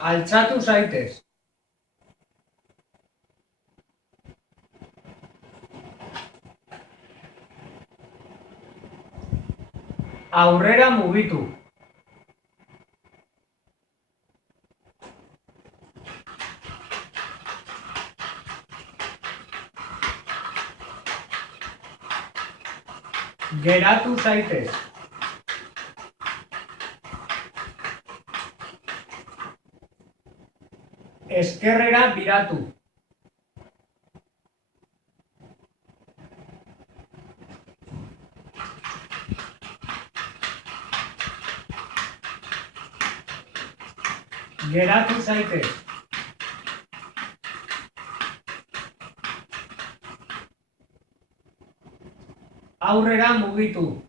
Altxatu zaitez. Aurrera mugitu. Geratu zaitez. Eskerrera biratu. Geratu zaitez. Aurrera mugitu.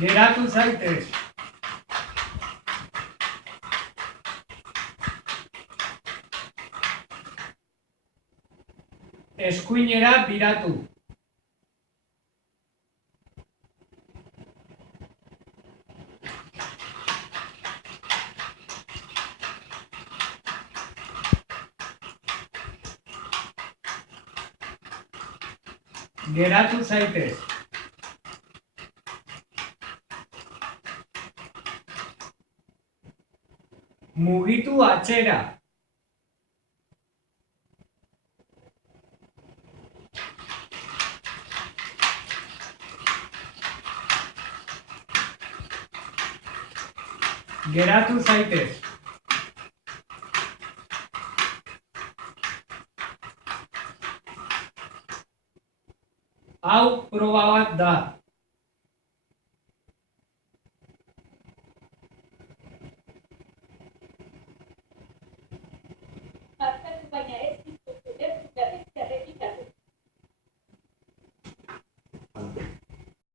Geratu zaitez. Eskuinera biratu. Geratu zaitez. Mugitu atzera. Geratu zaitez. Hau proba bat da.